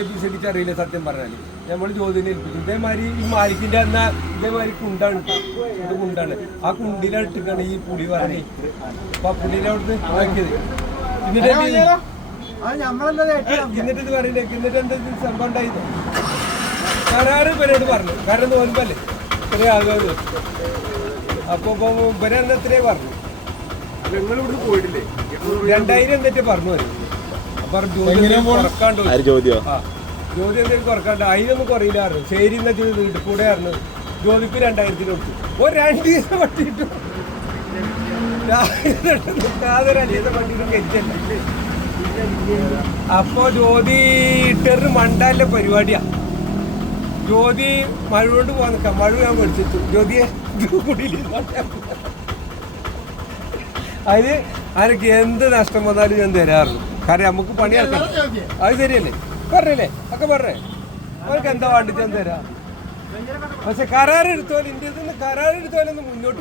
ABCD അറിയില്ല സത്യം പറഞ്ഞാല്. നമ്മൾ ജ്യോതിനെ ഏൽപ്പിച്ചു. ഇതേമാതിരി ഈ മാലിക്കിന്റെ അന്ന ഇതേമാതിരി കുണ്ടാണ്, ഇത് കുണ്ടാണ്. ആ കുണ്ടിലിട്ടിട്ടാണ് ഈ പുളി പറഞ്ഞത്. അപ്പൊ ആ പുള്ളിനെ അവിടുന്ന് ആക്കിയത്. എന്നിട്ട് ഇത് പറയണ്ടേ, എന്നിട്ട് എന്താ സംഭവം ഉണ്ടായത്? കരാറ് ഇവരോട് പറഞ്ഞു, കാരണം നോൻപല്ലേ ഇത്രയും ആകാതെ. അപ്പൊ ഇവരെ അന്ന് എത്രയാ പറഞ്ഞു? 2000 എന്നിട്ട് പറഞ്ഞു വരും. അപ്പൊ ജ്യോതി എന്തെങ്കിലും കുറക്കാണ്ട് അതിനൊന്നും കുറയില്ലായിരുന്നു. ശരി എന്നാ വീട്ടിൽ കൂടെ ആയിരുന്നു. ജ്യോതിക്ക് 2000 കൊടുത്തു. 2 ദിവസം പട്ടിയിട്ടു അലിയത്തെ പട്ടിയിട്ടും കെച്ചല്ല. അപ്പൊ ജ്യോതി ഇട്ടൊരു മണ്ടാലിന്റെ പരിപാടിയാ. ജ്യോതി മഴ കൊണ്ട് പോകാൻ നിൽക്കാം. മഴ ഞാൻ മേടിച്ചിട്ടു ജ്യോതിയെ അതിന് ആരൊക്കെ എന്ത് നഷ്ടം വന്നാലും ഞാൻ തരാറുള്ളൂ. കാരണം നമുക്ക് പണിയാക്കാം. അത് ശരിയല്ലേ? പറഞ്ഞല്ലേ? ഒക്കെ പറഞ്ഞേ. അവർക്ക് എന്താ വേണ്ടിട്ട് ഞാൻ തരാം. പക്ഷെ കരാറെടുത്തോലെ ഇന്ത്യയിൽ നിന്ന് കരാറെടുത്തോലൊന്ന് മുന്നോട്ട്